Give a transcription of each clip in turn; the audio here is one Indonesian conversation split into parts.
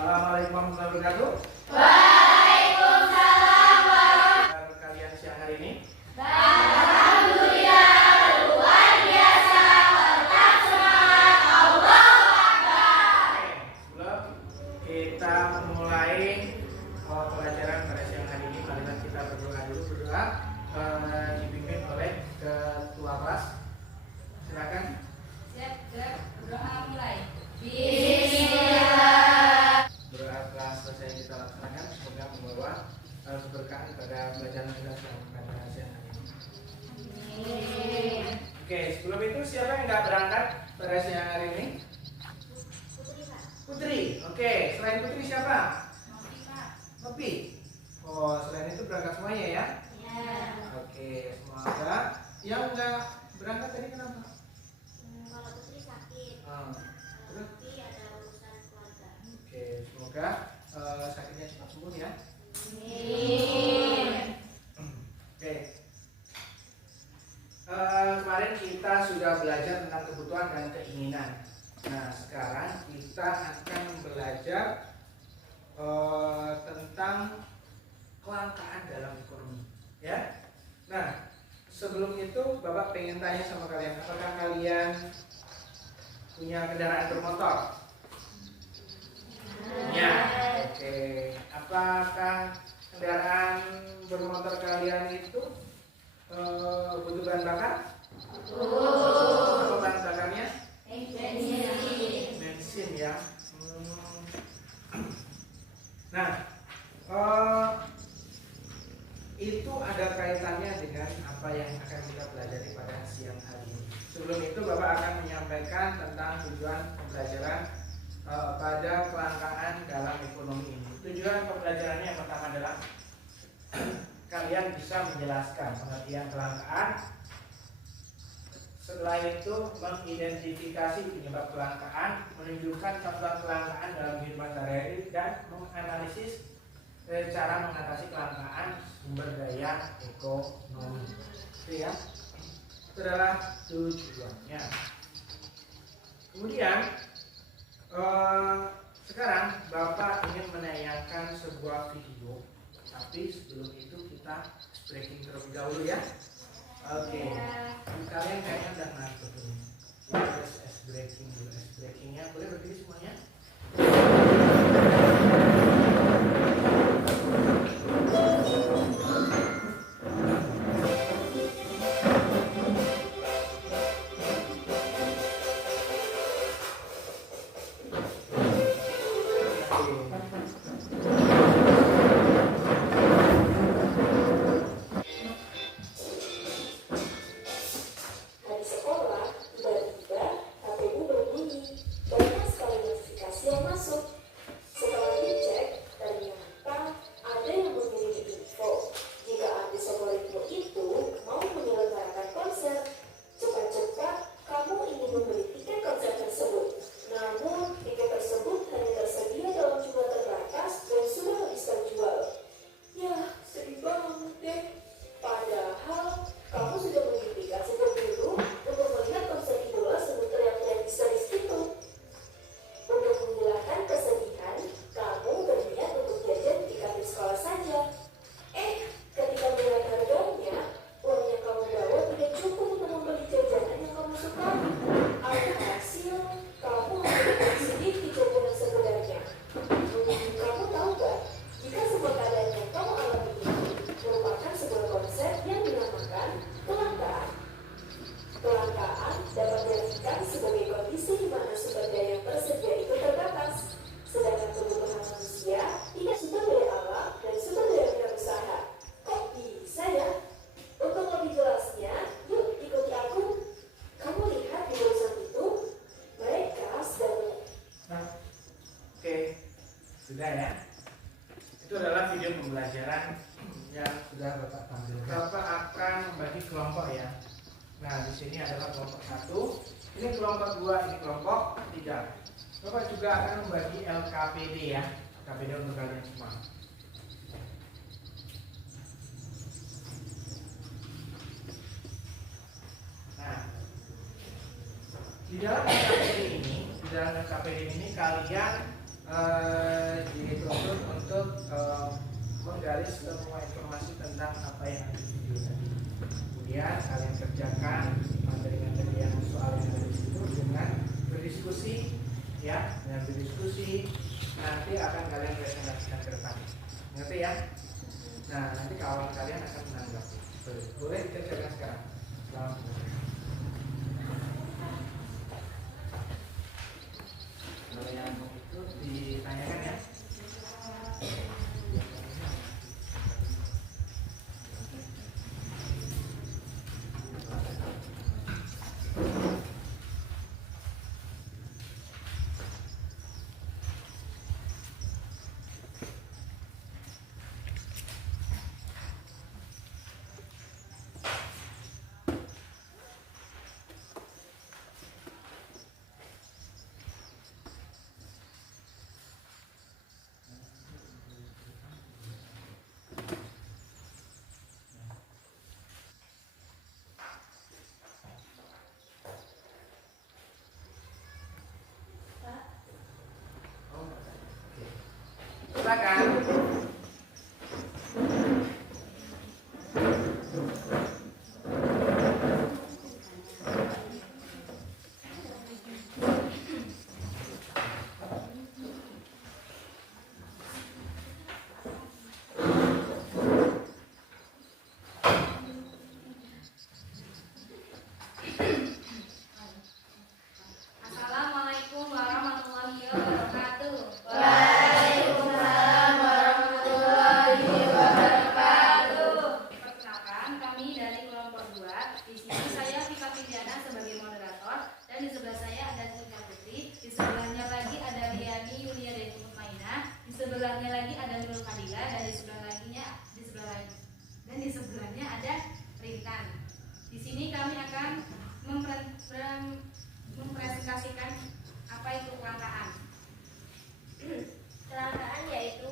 Assalamualaikum warahmatullahi wabarakatuh. Waalaikumsalam warahmatullahi wabarakatuh. Kalian siang hari ini? Alhamdulillah luar biasa. Tetap semangat. Allahu Akbar. Sebelum kita memulai pelajaran pada siang hari ini, marilah kita berdoa dulu. Berdoa dipimpin oleh ketua kelas. Silakan. Siap, berdoa mulai. Doa telah selesai kita laksanakan, semoga membawa keberkahan pada pelajaran kita pada siang hari ini. Oke, sebelum itu siapa yang nggak berangkat pada siang hari ini? Putri. Oke, selain Putri siapa? Nopi. Oh, selain itu berangkat semuanya ya? Oke, semoga yang nggak berangkat tadi kenapa? Kalau Putri sakit, Terus? Nopi ada urusan keluarga. Oke, semoga sakitnya cepat sembuh ya. Oke. Kemarin kita sudah belajar tentang kebutuhan dan keinginan. Nah, sekarang kita akan belajar tentang kelangkaan dalam ekonomi, ya. Nah, sebelum itu Bapak pengen tanya sama kalian, apakah kalian punya kendaraan bermotor? Ya, oke. Apakah kendaraan bermotor kalian itu butuh bahan bakar? Apa bahan bakarnya? Bensin ya. Nah, itu ada kaitannya dengan apa yang akan kita pelajari pada siang hari ini. Sebelum itu Bapak akan menyampaikan tentang tujuan pembelajaran pada kelangkaan dalam ekonomi ini. Tujuan pembelajarannya yang pertama adalah kalian bisa menjelaskan pengertian kelangkaan. Setelah itu mengidentifikasi penyebab kelangkaan, menunjukkan contoh kelangkaan dalam kehidupan sehari-hari, dan menganalisis cara mengatasi kelangkaan sumber daya ekonomi. Itu ya. Itu adalah tujuannya. Kemudian sekarang Bapak ingin menayangkan sebuah video, tapi sebelum itu kita breaking terlebih dahulu ya. Oke. Kalian kayaknya udah ngantuk ini. Breaking dulu, breakingnya boleh berdiri semuanya. Sudah ya. Itu adalah video pembelajaran yang sudah Bapak tampilkan. Bapak akan membagi kelompok ya. Nah, di sini adalah kelompok 1, ini kelompok 2, ini kelompok 3. Bapak juga akan membagi LKPD ya. LKPD untuk kalian semua. Nah, di dalam LKPD ini kalian dituntut untuk menggali semua informasi tentang apa yang ada di video tadi. Kemudian kalian kerjakan materi-materi yang soal yang ada di situ dengan berdiskusi, ya, dengan berdiskusi nanti akan kalian presentasikan ke depan. Ngerti ya? Nah, nanti kawan kalian akan menanggapi. Boleh dikerjakan sekarang. Selamat bekerja. Kalau yang itu ditanyakan ya. Silakan. Assalamualaikum warahmatullahi wabarakatuh. Waalaikumsalam warahmatullahi wabarakatuh. Perkenalkan, kami dari kelompok 2. Di sini saya Vika Fitriana sebagai moderator, dan di sebelah saya ada Tika Putri, di sebelahnya lagi ada Riani Yulia dan Maina, di sebelahnya lagi ada Nurul Kadila, dan di sebelahnya ada Rintan. Di sini kami akan mempresentasikan apa itu kelangkaan. Kelangkaan yaitu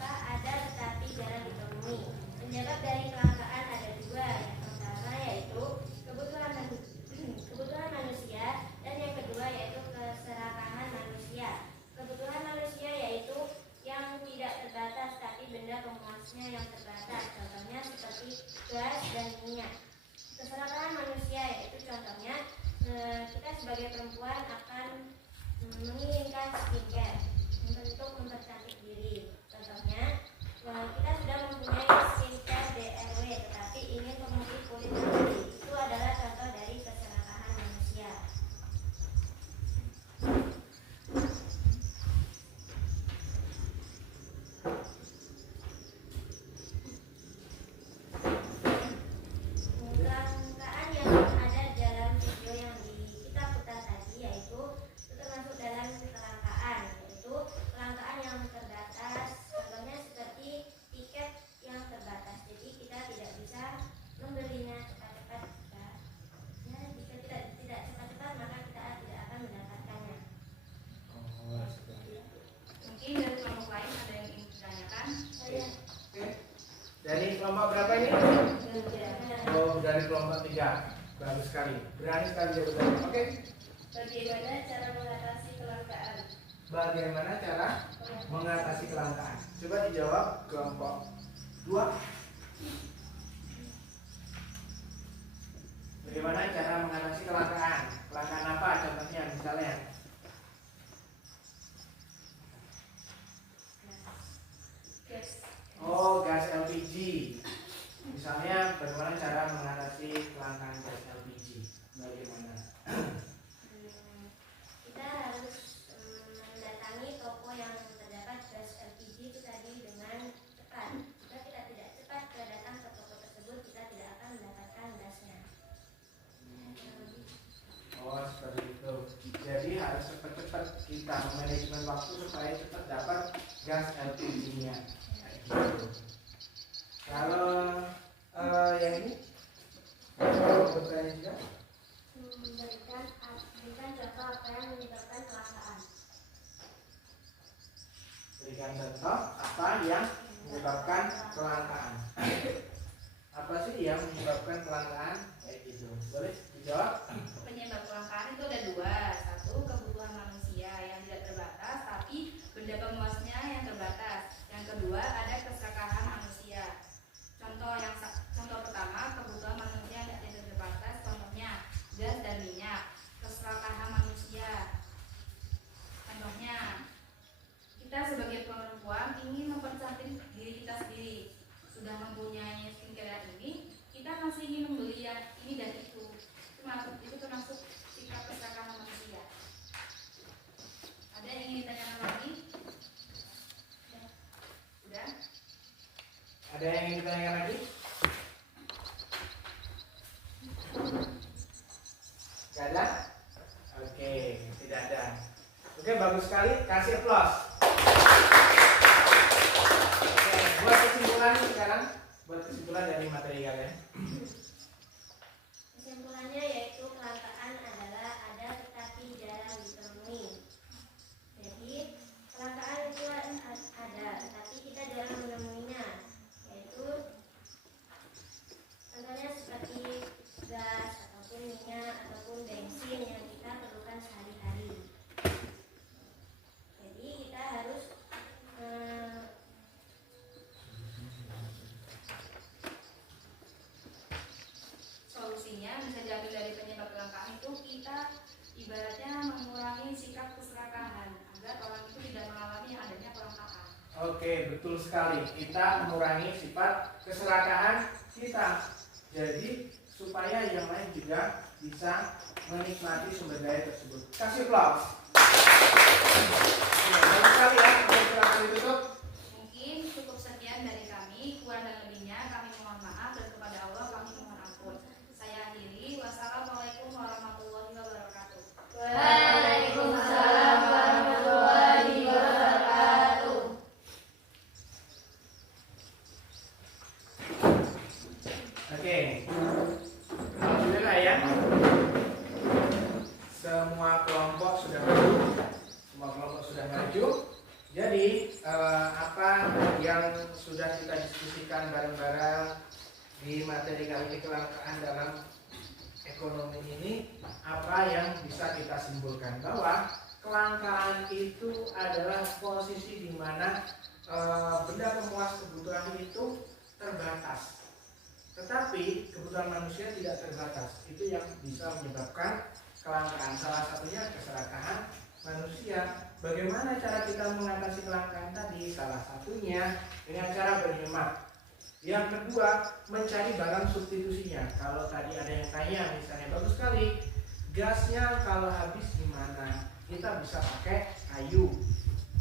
ada tetapi jarang ditemui. Penyebab dari kelangkaan ada dua. Yang pertama yaitu kebutuhan manusia, dan yang kedua yaitu keserakahan manusia. Kebutuhan manusia yaitu yang tidak terbatas, tapi benda pemuasnya yang terbatas. Contohnya seperti gas dan minyak. Keserakahan manusia yaitu contohnya kita sebagai perempuan akan menginginkan skincare untuk mempercantik diri. Contohnya kita sudah mempunyai skincare DRW tetapi ingin memutih kulit lagi. Itu adalah contoh dari keserakahan manusia. Kelangkaan yang ada dalam video yang kita putar tadi yaitu termasuk dalam kelangkaan, yaitu kelangkaan yang terbatas. Contohnya seperti tiket yang terbatas. Jadi kita tidak bisa membelinya cepat-cepat. Jika tidak cepat-cepat maka kita tidak akan mendapatkannya. Oh, seperti itu. Mungkin dari kelompok lain ada yang ingin ditanyakan. Oke. Dari kelompok berapa ini? Oh, dari kelompok 3. Bagus sekali. Berani sekali jawabannya. Oke. Bagaimana cara mengatasi kelangkaan? Bagaimana cara mengatasi kelangkaan? Coba dijawab kelompok 2. Bagaimana cara mengatasi kelangkaan? Kelangkaan apa contohnya misalnya? Oh, gas LPG. Misalnya bagaimana cara mengatasi kelangkaan gas LPG? Bagaimana? Kita harus mendatangi toko yang terdapat gas LPG itu tadi dengan cepat. Jika kita tidak cepat datang ke toko tersebut, kita tidak akan mendapatkan gasnya. Oh, seperti itu. Jadi harus cepat-cepat kita manajemen waktu supaya cepat dapat gas LPG-nya. Gitu. Kalau yang ini bertanya juga. Berikan contoh apa yang menyebabkan kelangkaan. Berikan contoh apa yang menyebabkan kelangkaan. Apa sih yang menyebabkan kelangkaan? Kayak gitu. Boleh dijawab? Penyebab kelangkaan itu ada dua. Satu, kebutuhan manusia yang tidak terbatas, tapi bagus sekali, kasih applause. Oke, buat kesimpulan sekarang, buat kesimpulan dari materi kalian. Kesimpulannya yaitu kelangkaan adalah ada tetapi jarang ditemui. Jadi kelangkaan itu ada tetapi kita jarang menemuinya. Yaitu contohnya seperti gas ataupun minyak ataupun bensin yang kita perlukan sehari-hari. Jadi kita harus Solusinya bisa diambil dari penyebab kelangkaan itu kita ibaratnya mengurangi sikap keserakahan agar orang itu tidak mengalami adanya kelangkaan. Oke, betul sekali. Kita mengurangi sifat keserakahan kita. Jadi supaya yang lain juga bisa menikmati sumber daya tersebut. Kasih applause. Bagus sekali ya. Silakan ditutup. Mungkin cukup sekian dari kami, kurang dan lebihnya kami mohon maaf dan kepada Allah kami mohon ampun. Saya akhiri. Wassalamualaikum warahmatullahi wabarakatuh. Waalaikumsalam warahmatullahi wabarakatuh. Oke. Alhamdulillah ya. Semua kelompok sudah maju. Jadi apa yang sudah kita diskusikan bareng-bareng di materi kali ini kelangkaan dalam ekonomi ini, apa yang bisa kita simpulkan bahwa kelangkaan itu adalah posisi di mana benda pemuas kebutuhan itu terbatas. Tetapi kebutuhan manusia tidak terbatas. Itu yang bisa menyebabkan kelangkaan. Salah satunya keserakahan manusia. Bagaimana cara kita mengatasi kelangkaan tadi? Salah satunya dengan cara berhemat. Yang kedua, mencari barang substitusinya. Kalau tadi ada yang tanya, misalnya bagus sekali, gasnya kalau habis gimana? Kita bisa pakai kayu,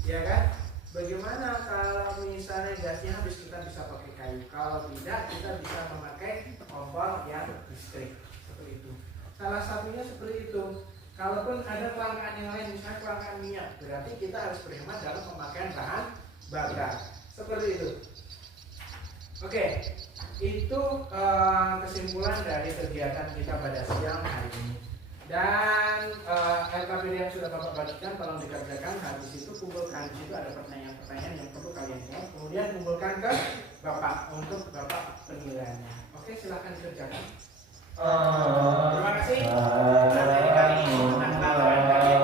ya kan? Bagaimana kalau misalnya gasnya habis, kita bisa pakai kayu. Kalau tidak, kita bisa memakai kompor yang listrik. Seperti itu. Salah satunya seperti itu. Kalaupun ada kelangkaan yang lain, misalnya kelangkaan minyak, berarti kita harus berhemat dalam pemakaian bahan bakar. Seperti itu. Oke, itu kesimpulan dari kegiatan kita pada siang hari ini. Dan LKPD yang sudah Bapak bagikan tolong dikerjakan. Habis itu kumpulkan di situ ada pertanyaan-pertanyaan yang perlu kalian jawab. Kemudian kumpulkan ke Bapak untuk Bapak penilaiannya. Oke, silakan dikerjakan. Terima kasih. Materi kali ini tentang kelangkaan